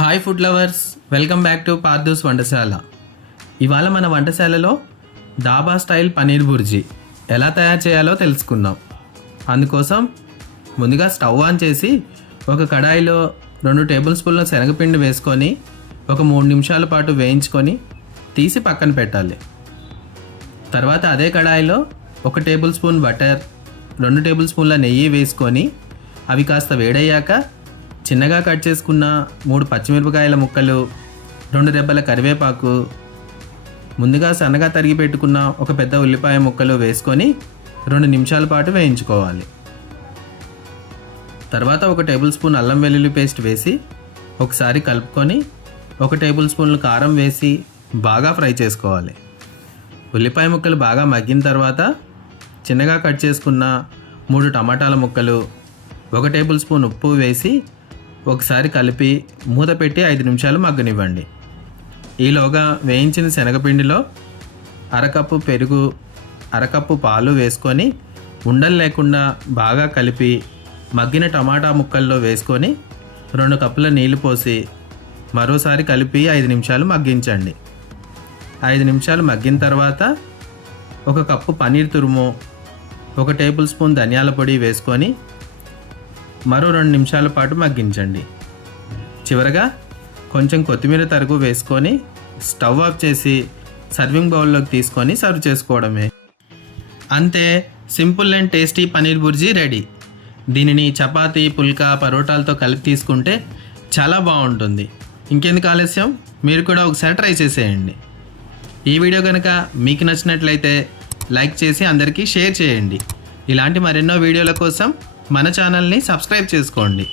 Hi food lovers, welcome back to Parthu's వంటశాల. ఇవాళ మన వంటశాలలో డాబా స్టైల్ పనీర్ బుర్జీ ఎలా తయారు చేయాలో తెలుసుకుందాం. అందుకోసం ముందుగా స్టవ్ ఆన్ చేసి ఒక కడాయిలో 2 టేబుల్ స్పూన్ల శనగపిండి వేసుకొని ఒక 3 నిమిషాల పాటు వేయించుకొని తీసి పక్కన పెట్టాలి. తర్వాత అదే కడాయిలో 1 టేబుల్ స్పూన్ బటర్, 2 టేబుల్ స్పూన్ల నెయ్యి వేసుకొని అవి కాస్త వేడయ్యాక చిన్నగా కట్ చేసుకున్న 3 పచ్చిమిరపకాయల ముక్కలు, 2 రెబ్బల కరివేపాకు, ముందుగా సన్నగా తరిగి పెట్టుకున్న ఒక పెద్ద ఉల్లిపాయ ముక్కలు వేసుకొని 2 నిమిషాల పాటు వేయించుకోవాలి. తర్వాత 1 టేబుల్ స్పూన్ అల్లం వెల్లుల్లి పేస్ట్ వేసి ఒకసారి కలుపుకొని 1 టేబుల్ స్పూన్లు కారం వేసి బాగా ఫ్రై చేసుకోవాలి. ఉల్లిపాయ ముక్కలు బాగా మగ్గిన తర్వాత చిన్నగా కట్ చేసుకున్న 3 టమాటాల ముక్కలు, 1 టేబుల్ స్పూన్ ఉప్పు వేసి ఒకసారి కలిపి మూత పెట్టి 5 నిమిషాలు మగ్గనివ్వండి. ఈలోగా వేయించిన శనగపిండిలో అరకప్పు పెరుగు, అరకప్పు పాలు వేసుకొని ఉండలు లేకుండా బాగా కలిపి మగ్గిన టమాటా ముక్కల్లో వేసుకొని 2 కప్పుల నీళ్లు పోసి మరోసారి కలిపి 5 నిమిషాలు మగ్గించండి. 5 నిమిషాలు మగ్గిన తర్వాత 1 కప్పు పన్నీర్ తురుము, 1 టేబుల్ స్పూన్ ధనియాల పొడి వేసుకొని మరో 2 నిమిషాల పాటు మగ్గించండి. చివరగా కొంచెం కొత్తిమీర తరుగు వేసుకొని స్టవ్ ఆఫ్ చేసి సర్వింగ్ బౌల్లోకి తీసుకొని సర్వ్ చేసుకోవడమే. అంతే, simple and tasty paneer bhurji ready. దీనిని చపాతీ, పుల్కా, పరోటాలతో కలిపి తీసుకుంటే చాలా బాగుంటుంది. ఇంకెందుకు ఆలస్యం, మీరు కూడా ఒకసారి ట్రై చేసేయండి. ఈ వీడియో కనుక మీకు నచ్చినట్లయితే లైక్ చేసి అందరికీ షేర్ చేయండి. ఇలాంటి మరెన్నో వీడియోల కోసం మన ఛానల్ని సబ్స్క్రైబ్ చేసుకోండి.